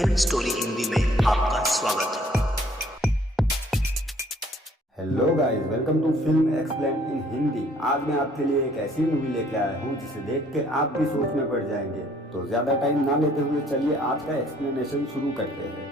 Film story Hindi में आपका स्वागत है। Hello guys, welcome to film explain in Hindi. आज मैं आपके लिए एक ऐसी मूवी लेके आया हूँ जिसे देख के आप भी सोच में पड़ जाएंगे। तो ज्यादा टाइम ना लेते हुए चलिए आज का एक्सप्लेनेशन शुरू करते हैं।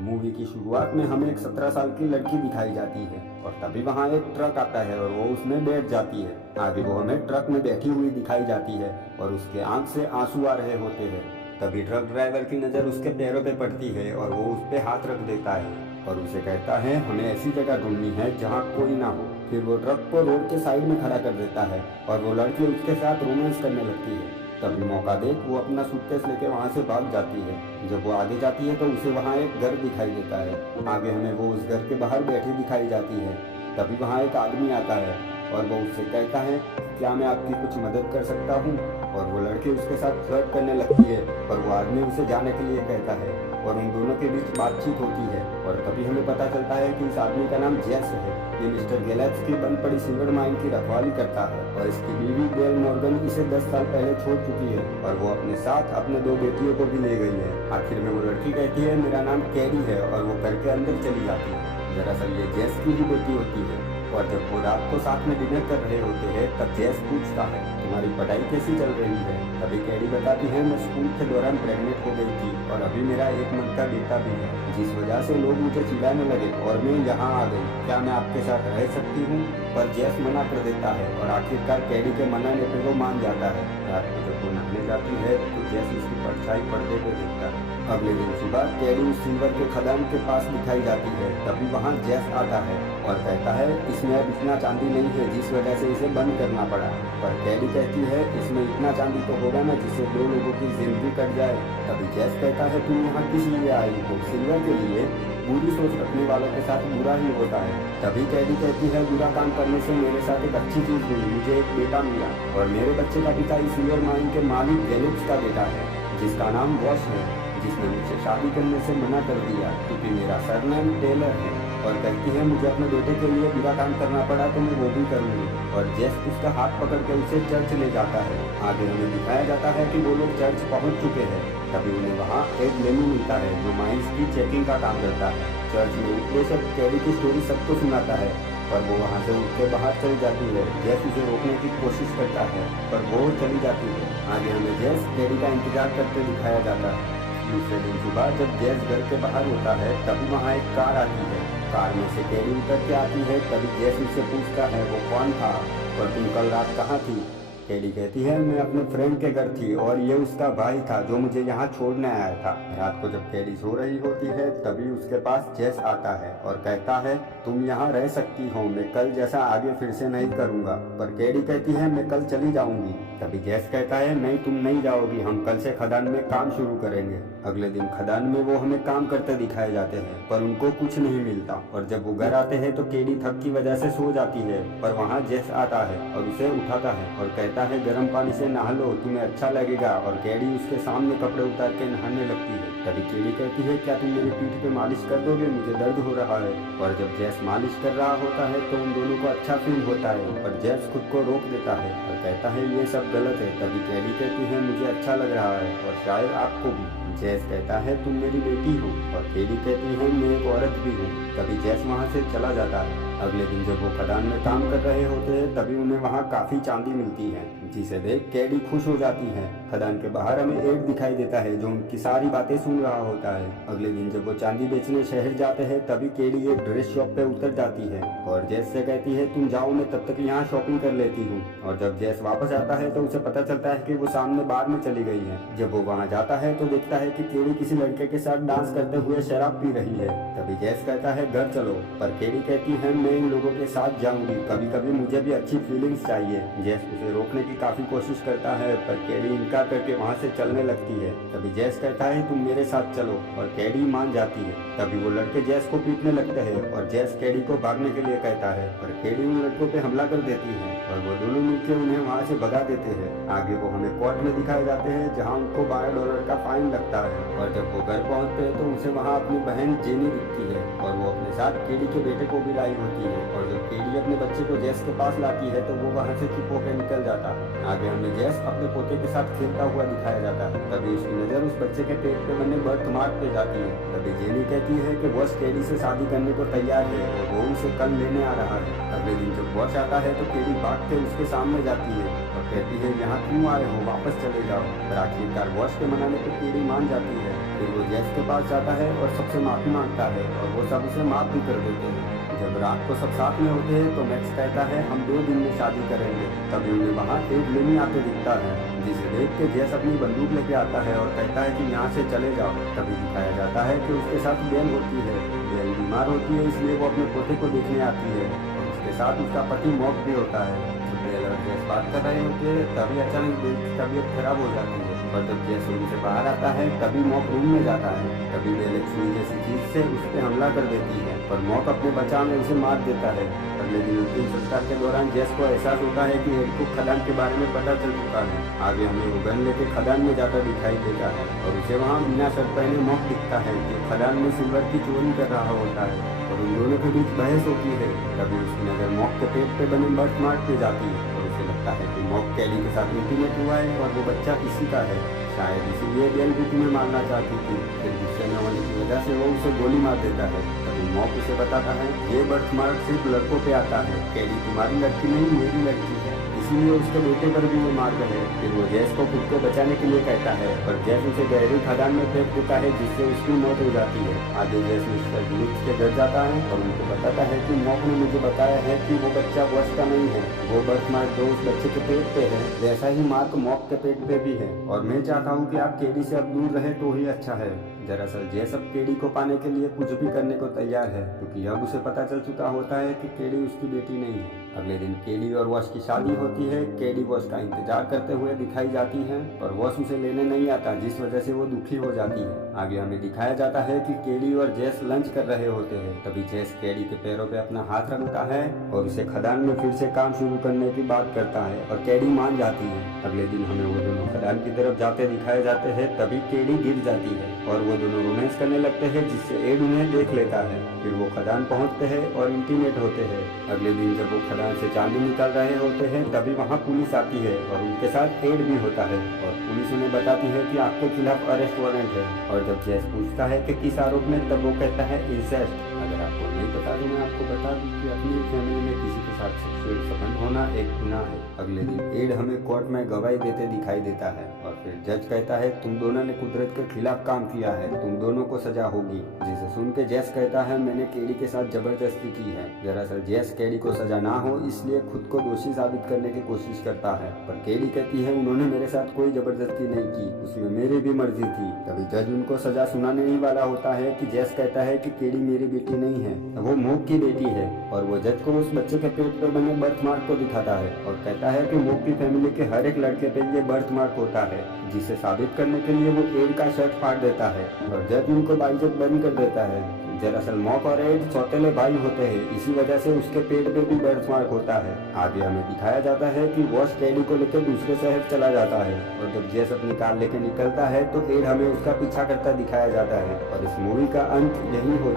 मूवी की शुरुआत में हमें एक 17 साल की लड़की दिखाई जाती है और तभी वहाँ एक ट्रक आता है और वो उसमें बैठ जाती है। आगे वो हमें ट्रक में बैठी हुई दिखाई जाती है और उसके आंख से आंसू आ रहे होते हैं। तभी ट्रक ड्राइवर की नज़र उसके पैरों पे पड़ती है और वो उस पे हाथ रख देता है और उसे कहता है हमें ऐसी जगह ढूंढनी है जहाँ कोई ना हो। फिर वो ट्रक को रोड के साइड में खड़ा कर देता है और वो लड़की उसके साथ रोमांस करने लगती है। तभी मौका देख वो अपना सूटकेस लेके वहाँ से भाग जाती है। जब वो आगे जाती है तो उसे वहाँ एक घर दिखाई देता है। आगे हमें वो उस घर के बाहर बैठी दिखाई जाती है। तभी वहाँ एक आदमी आता है और वो उससे कहता है क्या मैं आपकी कुछ मदद कर सकता हूँ। और वो लड़की उसके साथ फ्लर्ट करने लगती है और वो आदमी उसे जाने के लिए कहता है और उन दोनों के बीच बातचीत होती है। और तभी हमें पता चलता है कि इस आदमी का नाम जेस है। ये मिस्टर गैलेक्स की बंद पड़ी सिल्वर माइन की रखवाली करता है और इसकी बीवी डेल मॉर्गन इसे 10 साल पहले छोड़ चुकी है और वो अपने साथ अपने 2 बेटियों को भी ले गई है। आखिर में वो लड़की कहती है मेरा नाम कैरी है और वो घर के अंदर चली जाती है। दरअसल ये जेस की ही बेटी होती है। और जब वो रात को साथ में डिनर कर रहे होते हैं तब जेस पूछता है तुम्हारी पढ़ाई कैसी चल रही है। तभी कैरी बताती है मैं स्कूल के दौरान प्रेग्नेंट हो गई थी और अभी मेरा 1 मंथ का बेटा भी है, जिस वजह से लोग मुझे चिढ़ाने लगे और मैं यहाँ आ गई। क्या मैं आपके साथ रह सकती हूँ। पर जेस मना कर देता है और आखिरकार कैरी के मनाने पर वो मान जाता है। रात को जब वो नहाने जाती है तो जेस उसकी परछाई पर्दे पे देखता है। अगले दिन सुबह कैरी उस सिल्वर के खदान के पास दिखाई जाती है। तभी वहाँ जेस आता है और कहता है इसमें अब इतना चांदी नहीं है जिस वजह से इसे बंद करना पड़ा। पर कैरी कहती है इसमें इतना चांदी तो होगा ना जिससे 2 लोगों की जिंदगी कट जाए। तभी जेस कहता है तुम यहाँ किस लिए आई हो। सिल्वर के लिए। बुरी सोच रखने वालों के साथ बुरा ही होता है। तभी कैरी कहती है बुरा काम करने से मेरे साथ एक अच्छी चीज हुई, मुझे एक बेटा मिला और मेरे बच्चे का पिता इस सिल्वर माइन के मालिक गैलेक्स का बेटा है जिसका नाम वॉश है, जिसने मुझसे शादी करने से मना कर दिया क्योंकि मेरा सरनेम टेलर है। और कहती है मुझे अपने बेटे के लिए बुरा काम करना पड़ा तो मैं वो भी करूँगी। और जेस उसका हाथ पकड़ के उसे चर्च ले जाता है। आगे उन्हें दिखाया जाता है कि वो लोग चर्च पहुँच चुके हैं। तभी उन्हें वहाँ एक लेनी मिलता है जो माइंस की चेकिंग का काम करता है। चर्च में उठते सब कैरी की स्टोरी सबको सुनाता है पर वो वहाँ से उठ के बाहर चली जाती है। जेस उसे रोकने की कोशिश करता है पर वो चली जाती है। आगे हमें जेस कैरी का इंतजार करते दिखाया जाता है। दूसरे दिन सुबह जब जेस घर के बाहर होता है तभी वहाँ एक कार आती है। कार में से कैरी उतर के आती है। तभी जेस उससे पूछता है वो कौन था और तुम कल रात कहाँ थी। कैरी कहती है मैं अपने फ्रेंड के घर थी और ये उसका भाई था जो मुझे यहाँ छोड़ने आया था। रात को जब कैरी सो रही होती है तभी उसके पास जेस आता है और कहता है तुम यहाँ रह सकती हो, मैं कल जैसा आगे फिर से नहीं करूँगा। पर कैरी कहती है मैं कल चली जाऊँगी। तभी जेस कहता है नहीं तुम नहीं जाओगी, हम कल से खदान में काम शुरू करेंगे। अगले दिन खदान में वो हमें काम करते दिखाए जाते हैं पर उनको कुछ नहीं मिलता। और जब वो घर आते हैं तो कैरी थक की वजह से सो जाती है पर वहाँ जेस आता है और उसे उठाता है और कहता है गर्म पानी से नहा लो, तुम्हें अच्छा लगेगा। और कैरी उसके सामने कपड़े उतार के नहाने लगती है। तभी कैरी कहती है क्या तुम मेरी पीठ पे मालिश कर दोगे, मुझे दर्द हो रहा है। और जब जेस मालिश कर रहा होता है तो उन दोनों को अच्छा फील होता है पर जेस खुद को रोक देता है और कहता है ये सब गलत है। तभी कैरी कहती है मुझे अच्छा लग रहा है और शायद आपको भी। जेस कहता है तुम मेरी बेटी हो और कैरी कहती है मैं एक औरत भी हूँ। तभी जेस वहाँ से चला जाता है। अगले दिन जब वो खदान में काम कर रहे होते हैं तभी उन्हें वहाँ काफी चांदी मिलती है जिसे देख कैरी खुश हो जाती है। खदान के बाहर हमें एक दिखाई देता है जो उनकी सारी बातें सुन रहा होता है। अगले दिन जब वो चांदी बेचने शहर जाते हैं तभी कैरी एक ड्रेस शॉप पे उतर जाती है और जेस से कहती है तुम जाओ मैं तब तक यहाँ शॉपिंग कर लेती हूँ। और जब जेस वापस आता है तो उसे पता चलता है कि वो सामने बार में चली गई है। जब वो वहाँ जाता है तो देखता है कि कैरी किसी लड़के के साथ डांस करते हुए शराब पी रही है। तभी जेस कहता है घर चलो पर कैरी कहती है मैं इन लोगों के साथ जाऊंगी, कभी कभी मुझे भी अच्छी फीलिंग्स चाहिए। जेस उसे रोकने की काफी कोशिश करता है पर कैरी इनकार करके वहाँ से चलने लगती है। तभी जेस कहता है तुम मेरे साथ चलो और कैरी मान जाती है। तभी वो लड़के जेस को पीटने लगते हैं और जेस कैरी को भागने के लिए कहता है पर कैरी उन लड़कों पे हमला कर देती है और वो दोनों मिलकर उन्हें वहाँ से भगा देते हैं। आगे वो हमें कोर्ट में दिखाए जाते हैं जहाँ उनको $12 का फाइन लगता है। और जब वो घर पहुँचते हैं तो उसे वहाँ अपनी बहन जेनी दिखती है और वो अपने साथ कैरी के बेटे को भी लाई होती है। और जब कैरी अपने बच्चे को जेस के पास लाती है तो वो वहाँ से चुप होकर निकल जाता है। आगे हमें जैस अपने पोते के साथ खेलता हुआ दिखाया जाता है। तभी उसकी नजर उस बच्चे के पेट पे बने बर्थ मार्क पे जाती है। तभी जेनी कहती है कि वॉश केडी से शादी करने को तैयार है और वो उसे कल लेने आ रहा है। अगले दिन जब वॉश आता है तो केडी भाग के उसके सामने जाती है और कहती है यहाँ क्यों आए हो, वापस चले जाओ। पर आखिरकार वॉश के मनाने पे केडी मान जाती है। फिर वो जैस के पास जाता है और सबसे माफी मांगता है और वो सब उसे माफ भी कर देते हैं। जब रात को सब साथ में होते हैं तो मैक्स कहता है हम 2 दिन में शादी करेंगे। तभी उन्हें वहाँ एक लेनी आते दिखता है, जिसे देख के जैस अपनी बंदूक लेके आता है और कहता है कि यहाँ से चले जाओ। तभी दिखाया जाता है कि उसके साथ बेल होती है। बेल बीमार होती है इसलिए वो अपने पोते को देखने आती है और उसके साथ उसका पति मॉक भी होता है। जब बेल और जैस बात कर रहे होते हैं तभी अचानक बेल की तबीयत खराब हो जाती है और जब जैस रूम से बाहर आता है तभी मॉक रूम में जाता है। तभी बेल एक सुई जैसी चीज से उस पर हमला कर देती है पर मॉक अपने बचाव में उसे मार देता है। अगले दिन अंतिम संस्कार के दौरान जैस को एहसास होता है कि एड को खदान के बारे में पता चल चुका है। आगे हमें वो गन लेके खदान में जाता दिखाई देता है और उसे वहाँ बिना शर्ट पहने मॉक दिखता है जो खदान में सिल्वर की चोरी कर रहा होता है और उन दोनों के बीच बहस होती है। तभी उसकी नजर मॉक के पेट पे बने बर्थ मार्क पे जाती है और उसे लगता है कि मॉक केडी के साथ इंटीमेट हुआ है और वो बच्चा किसी का है। शायद इसीलिए बेल भी तुम्हें मारना चाहती थी। फिर गुस्से में होने की वजह से वो उसे गोली मार देता है। तभी मॉक उसे बताता है ये बर्थ मार्क सिर्फ लड़कों पे आता है, केडी तुम्हारी लड़की नहीं मेरी लड़की है, इसीलिए उसके बेटे पर भी वो मार रहे। फिर वो जैस को खुद को बचाने के लिए कहता है पर जैस उसे गहरी खदान में फेंक देता है जिससे उसकी मौत हो जाती है। आगे जैस मिस्टर ग्लिच के घर जाता है और उनको बताता है कि मॉक ने मुझे बताया है कि वो बच्चा वॉश का नहीं है, वो बर्थ मार्क जो उस बच्चे के पेट पे है वैसा ही मार्क मॉक के पेट पे भी है और मैं चाहता हूँ कि आप केडी से अब दूर रहे तो ही अच्छा है। दरअसल जैस अब केडी को पाने के लिए कुछ भी करने को तैयार है क्योंकि अब उसे पता चल चुका होता है कि केडी उसकी बेटी नहीं है। अगले दिन केडी और वॉश की शादी होती है। केडी वॉश का इंतजार करते हुए दिखाई जाती है पर वॉश उसे लेने नहीं आता जिस वजह से वो दुखी हो जाती है। आगे हमें दिखाया जाता है कि केडी और जैस लंच कर रहे होते हैं। तभी जैस केडी के पैरों पे अपना हाथ रखता है और उसे खदान में फिर से काम शुरू करने की बात करता है और केडी मान जाती है। अगले दिन हमें वो दोनों खदान की तरफ जाते दिखाए जाते हैं। तभी केडी गिर जाती है और वो दोनों रोमांस करने लगते हैं जिससे एड उन्हें देख लेता है। फिर वो खदान पहुंचते हैं और इंटीमेट होते हैं। अगले दिन जब वो खदान से चांदी निकाल रहे होते हैं तभी वहाँ पुलिस आती है और उनके साथ एड भी होता है और पुलिस उन्हें बताती है कि आपके खिलाफ अरेस्ट वारंट है। और जब जैस पूछता है कि किस आरोप में तब वो कहता है इंसेस्ट। अगर आपको नहीं पता तो मैं आपको बता दूं कि अपनी फैमिली में किसी के साथ सेक्सुअल संबंध होना एक गुनाह है। अगले दिन एड हमें कोर्ट में गवाही देते दिखाई देता है और फिर जज कहता है तुम दोनों ने कुदरत के खिलाफ काम किया है, तुम दोनों को सजा होगी। जिसे सुन के जैस कहता है मैंने केडी के साथ जबरदस्ती की है। दरअसल जैस केडी को सजा ना हो इसलिए खुद को दोषी साबित करने की कोशिश करता है पर केडी कहती है उन्होंने मेरे साथ कोई जबरदस्ती नहीं की, उसमें मेरी भी मर्जी थी। तभी जज उनको सजा सुनाने ही वाला होता है कि जैस कहता है कि केडी मेरी बेटी नहीं है, वो मोक की बेटी है और वो जज को उस बच्चे के पेट पर बने बर्थ मार्क को दिखाता है और कहता है कि मोक की फैमिली के हर एक लड़के पे ये बर्थ मार्क होता है। जिसे साबित करने के लिए वो एड का शर्ट फाड़ देता है और जज उनको बाइज्जत बंद कर देता है। दरअसल मॉक और एड सौतेले भाई होते हैं, इसी वजह से उसके पेट पे भी बर्थ मार्क होता है। आगे हमें दिखाया जाता है कि वॉश केडी को लेकर दूसरे शहर चला जाता है और जब जैस अपनी कार लेकर निकलता है तो एड हमें उसका पीछा करता दिखाया जाता है और इस मूवी का अंत यही हो जाता है।